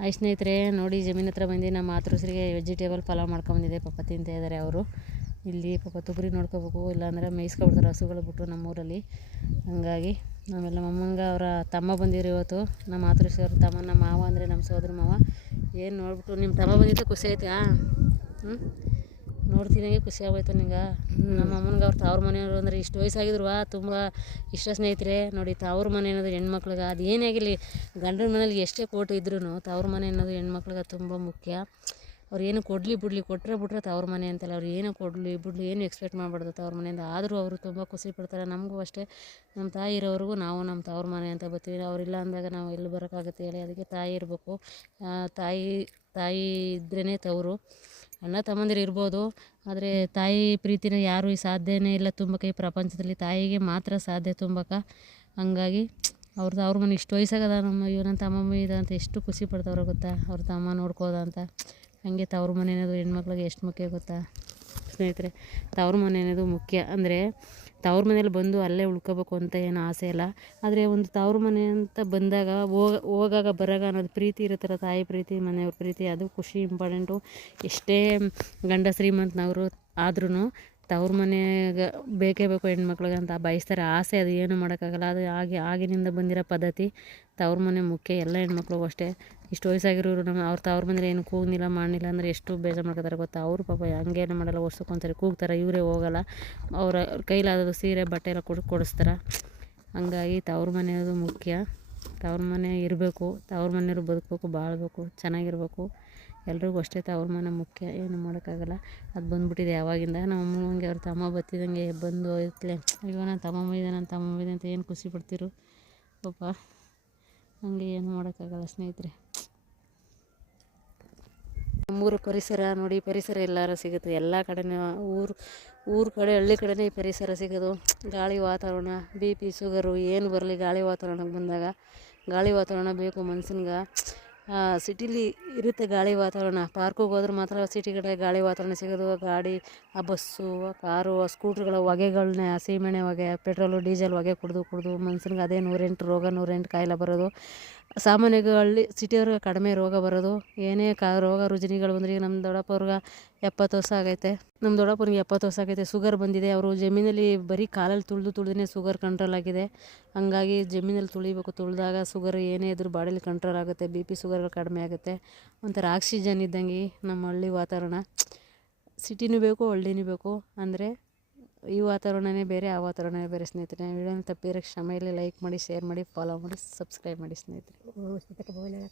ಆಯ್ತು ಸ್ನೇಹಿತರೆ, ನೋಡಿ ಜಮೀನ್ ಹತ್ರ ಬಂದು ನಮ್ಮ ಮಾತೃಶ್ರೀಗೆ ವೆಜಿಟೇಬಲ್ ಪಲಾವ್ ಮಾಡ್ಕೊಂಬಂದಿದೆ. ಪಾಪ ತಿಂತಾ ಇದ್ದಾರೆ ಅವರು. ಇಲ್ಲಿ ಪಾಪ ತೊಗರಿ ನೋಡ್ಕೋಬೇಕು, ಇಲ್ಲಾಂದರೆ ಮೇಯಿಸ್ಕೊಬಿಡ್ತಾರೆ ಹಸುಗಳು ಬಿಟ್ಟು ನಮ್ಮೂರಲ್ಲಿ. ಹಂಗಾಗಿ ಆಮೇಲೆ ನಮ್ಮಮ್ಮಂಗೆ ಅವರ ತಮ್ಮ ಬಂದಿರು ಇವತ್ತು. ನಮ್ಮ ಮಾತೃಶ್ರೀ ಅವ್ರ ತಮ್ಮ, ನಮ್ಮ ಮಾವ ಅಂದರೆ ನಮ್ಮ ಸೋದರ ಮಾವ. ಏನು ನೋಡ್ಬಿಟ್ಟು ನಿಮ್ಮ ತಮ್ಮ ಬಂದಿದ್ದು ಖುಷಿ ಆಯ್ತಾ? ನೋಡ್ತಿದ್ದಂಗೆ ಖುಷಿ ಆಗೋಯ್ತು ನಿಂಗೆ. ನಮ್ಮ ಅಮ್ಮನಿಗೆ ಅವ್ರ ತವ್ರ ಮನೆಯವರು ಅಂದರೆ ಇಷ್ಟು ವಯಸ್ಸಾಗಿದ್ರು ತುಂಬ ಇಷ್ಟ ಸ್ನೇಹಿತರೆ. ನೋಡಿ, ತವ್ರ ಮನೆ ಅನ್ನೋದು ಹೆಣ್ಮಕ್ಳಿಗೆ ಅದು ಏನೇ ಆಗಿರಲಿ, ಗಂಡನ ಮನೇಲಿ ಎಷ್ಟೇ ಕೋಟು ಇದ್ರೂ ತವ್ರ ಮನೆ ಅನ್ನೋದು ಹೆಣ್ಮಕ್ಳಿಗೆ ತುಂಬ ಮುಖ್ಯ. ಅವ್ರು ಏನು ಕೊಡಲಿ ಬಿಡಲಿ, ಕೊಟ್ಟರೆ ಬಿಟ್ರೆ ತವ್ರ ಮನೆ ಅಂತಲ್ಲ, ಅವ್ರು ಏನೋ ಕೊಡಲಿ ಬಿಡಲಿ ಏನು ಎಕ್ಸ್ಪೆಕ್ಟ್ ಮಾಡಬಾರ್ದು ತವ್ರ ಮನೆಯಿಂದ. ಆದರೂ ಅವರು ತುಂಬ ಖುಷಿ ಪಡ್ತಾರೆ. ನಮಗೂ ಅಷ್ಟೇ, ನಮ್ಮ ತಾಯಿ ಇರೋವ್ರಿಗೂ ನಾವು ನಮ್ಮ ತವ್ರ ಮನೆ ಅಂತ ಬರ್ತೀವಿ. ಅವರಿಲ್ಲ ಅಂದಾಗ ನಾವು ಎಲ್ಲಿ ಬರೋಕ್ಕಾಗುತ್ತೆ ಹೇಳಿ? ಅದಕ್ಕೆ ತಾಯಿ ಇರಬೇಕು. ತಾಯಿ ಇದ್ರೇ ತವರು. ಅಣ್ಣ ತಮ್ಮಂದಿರು ಇರ್ಬೋದು, ಆದರೆ ತಾಯಿ ಪ್ರೀತಿನ ಯಾರೂ ಸಾಧ್ಯನೇ ಇಲ್ಲ ತುಂಬಕ್ಕೆ ಈ ಪ್ರಪಂಚದಲ್ಲಿ. ತಾಯಿಗೆ ಮಾತ್ರ ಸಾಧ್ಯ ತುಂಬಕ್ಕೆ. ಹಂಗಾಗಿ ಅವ್ರ ಮನೆ ಇಷ್ಟು ವಯಸ್ಸಾಗದ ನಮ್ಮ ನನ್ನ ತಮ್ಮಮ್ಮ ಇದೆ ಅಂತ ಎಷ್ಟು ಖುಷಿ ಪಡ್ತಾವ್ರೆ ಗೊತ್ತಾ, ಅವ್ರ ತಮ್ಮ ನೋಡ್ಕೋದ ಅಂತ. ಹಾಗೆ ತವ್ರ ಮನೆ ಅನ್ನೋದು ಹೆಣ್ಮಕ್ಳಿಗೆ ಎಷ್ಟು ಮುಖ್ಯ ಗೊತ್ತಾ ಸ್ನೇಹಿತರೆ? ತವ್ರ ಮನೆ ಅನ್ನೋದು ಮುಖ್ಯ. ಅಂದರೆ ತವ್ರ ಮನೇಲಿ ಬಂದು ಅಲ್ಲೇ ಉಳ್ಕೋಬೇಕು ಅಂತ ಏನು ಆಸೆ ಇಲ್ಲ. ಆದರೆ ಒಂದು ತವ್ರ ಮನೆ ಅಂತ ಬಂದಾಗ ಹೋಗಾಗ ಬರಾಗ ಅನ್ನೋದು ಪ್ರೀತಿ ಇರುತ್ತಲ್ಲ, ತಾಯಿ ಪ್ರೀತಿ, ಮನೆಯವ್ರ ಪ್ರೀತಿ, ಅದು ಖುಷಿ ಇಂಪಾರ್ಟೆಂಟು. ಎಷ್ಟೇ ಗಂಡ ಶ್ರೀಮಂತನವರು ಆದ್ರೂ ತವ್ರ ಮನೆಗೆ ಬೇಕೇ ಬೇಕು ಹೆಣ್ಮಕ್ಳಿಗೆ ಅಂತ ಬಯಸ್ತಾರೆ. ಆಸೆ, ಅದು ಏನು ಮಾಡೋಕ್ಕಾಗಲ್ಲ. ಅದು ಆಗಿನಿಂದ ಬಂದಿರೋ ಪದ್ಧತಿ. ತವ್ರ ಮನೆ ಮುಖ್ಯ ಎಲ್ಲ ಹೆಣ್ಮಕ್ಳಿಗೂ ಅಷ್ಟೇ. ಇಷ್ಟು ವಯಸ್ಸಾಗಿರೋರು ಅವ್ರ ತವ್ರ ಮನೇಲಿ ಏನು ಕೂಗಿಲ್ಲ ಮಾಡಲಿಲ್ಲ ಅಂದರೆ ಎಷ್ಟು ಬೇಜಾರು ಮಾಡ್ಕೊತಾರೆ ಗೊತ್ತಾ? ಅವರು ಪಾಪ ಹಂಗೇನು ಮಾಡಲ್ಲ, ವರ್ಷಕ್ಕೊಂದ್ಸರಿ ಕೂಗ್ತಾರೆ, ಇವರೇ ಹೋಗಲ್ಲ. ಅವ್ರ ಕೈಲಾದದು ಸೀರೆ ಬಟ್ಟೆ ಎಲ್ಲ ಕೊಡಿಸ್ತಾರೆ. ಹಂಗಾಗಿ ತವ್ರ ಮನೆ ಅನ್ನೋದು ಮುಖ್ಯ. ತವ್ರ ಮನೆ ಇರಬೇಕು, ತವ್ರ ಮನೆಯವರು ಬದುಕಬೇಕು, ಬಾಳಬೇಕು, ಚೆನ್ನಾಗಿರ್ಬೇಕು. ಎಲ್ರಿಗೂ ಅಷ್ಟೇ ತವ್ರ ಮನೆ ಮುಖ್ಯ, ಏನು ಮಾಡೋಕ್ಕಾಗಲ್ಲ. ಅದು ಬಂದುಬಿಟ್ಟಿದೆ ಯಾವಾಗಿಂದ. ನಮ್ಮ ಅಮ್ಮಂಗೆ ಅವ್ರ ತಮ್ಮ ಬತ್ತಿದಂಗೆ ಬಂದು ಹೋಯ್ತಲೆ, ಅಯ್ಯೋ ನನ್ನ ತಮ್ಮಮ್ಮ ಇದೆ, ನನ್ನ ತಮ್ಮಮ್ಮ ಇದೆ ಅಂತ ಏನು ಖುಷಿ ಪಡ್ತಿರು ಪಾಪ. ಹಂಗೆ ಏನು ಮಾಡೋಕ್ಕಾಗಲ್ಲ ಸ್ನೇಹಿತರೆ. ನಮ್ಮೂರು ಪರಿಸರ ನೋಡಿ, ಪರಿಸರ ಎಲ್ಲರೂ ಸಿಗುತ್ತೆ ಎಲ್ಲ ಕಡೆನೂ. ಊರು ಕಡೆ, ಹಳ್ಳಿ ಕಡೆನೇ ಈ ಪರಿಸರ ಸಿಗೋದು. ಗಾಳಿ ವಾತಾವರಣ, BP ಶುಗರು ಏನು ಬರಲಿ ಗಾಳಿ ವಾತಾವರಣಕ್ಕೆ ಬಂದಾಗ. ಗಾಳಿ ವಾತಾವರಣ ಬೇಕು ಮನ್ಸಿನ್ಗೆ. ಸಿಟಿಲಿ ಇರುತ್ತೆ ಗಾಳಿ ವಾತಾವರಣ. ಪಾರ್ಕಿಗೆ ಹೋದ್ರೆ ಮಾತ್ರ ಸಿಟಿ ಕಡೆ ಗಾಳಿ ವಾತಾವರಣ ಸಿಗೋದು. ಗಾಡಿ, ಆ ಬಸ್ಸು, ಕಾರು, ಆ ಸ್ಕೂಟ್ರುಗಳ ಹೊಗೆಗಳನ್ನೇ, ಸೀಮೆಣ್ಣೆ ಹೊಗೆ, ಪೆಟ್ರೋಲು ಡೀಸೆಲ್ ಹೊಗೆ ಕುಡಿದು ಮನ್ಸಿನ್ಗೆ ಅದೇ 108 ರೋಗ, 108 ಕಾಯಿಲೆ ಬರೋದು. ಸಾಮಾನ್ಯವಾಗಿ ಹಳ್ಳಿ ಸಿಟಿಯವ್ರಿಗೆ ಕಡಿಮೆ ರೋಗ ಬರೋದು. ಏನೇ ರೋಗ ರುಜಿನಿಗಳು ಬಂದರೆ, ಈಗ ನಮ್ಮ ದೊಡ್ಡಪ್ಪವ್ರಿಗೆ 70 ವರ್ಷ ಆಗೈತೆ. ನಮ್ಮ ದೊಡ್ಡಪ್ಪನಿಗೆ 70 ವರ್ಷ ಆಗೈತೆ. ಶುಗರ್ ಬಂದಿದೆ. ಅವರು ಜಮೀನಲ್ಲಿ ಬರೀ ಕಾಲಲ್ಲಿ ತುಳಿದೇ ಶುಗರ್ ಕಂಟ್ರೋಲ್ ಆಗಿದೆ. ಹಂಗಾಗಿ ಜಮೀನಲ್ಲಿ ತುಳಿದಾಗ ಶುಗರ್ ಏನೇ ಇದ್ರೂ ಬಾಡಿಲಿ ಕಂಟ್ರೋಲ್ ಆಗುತ್ತೆ. BP ಶುಗರ್ಗಳು ಕಡಿಮೆ ಆಗುತ್ತೆ. ಒಂಥರ ಆಕ್ಸಿಜನ್ ಇದ್ದಂಗೆ ನಮ್ಮ ಹಳ್ಳಿ ವಾತಾವರಣ. ಸಿಟಿನೂ ಬೇಕು, ಹಳ್ಳಿನೂ ಬೇಕು. ಅಂದರೆ ಈ ವಾತಾವರಣನೇ ಬೇರೆ, ಆ ವಾತಾವರಣನೇ ಬೇರೆ ಸ್ನೇಹಿತರೆ. ವಿಡಿಯೋನ ತಪ್ಪಿದ್ರೆ ಕ್ಷಮೆ ಇಲ್ಲ. ಲೈಕ್ ಮಾಡಿ, ಶೇರ್ ಮಾಡಿ, ಫಾಲೋ ಮಾಡಿ, ಸಬ್ಸ್ಕ್ರೈಬ್ ಮಾಡಿ ಸ್ನೇಹಿತರೆ.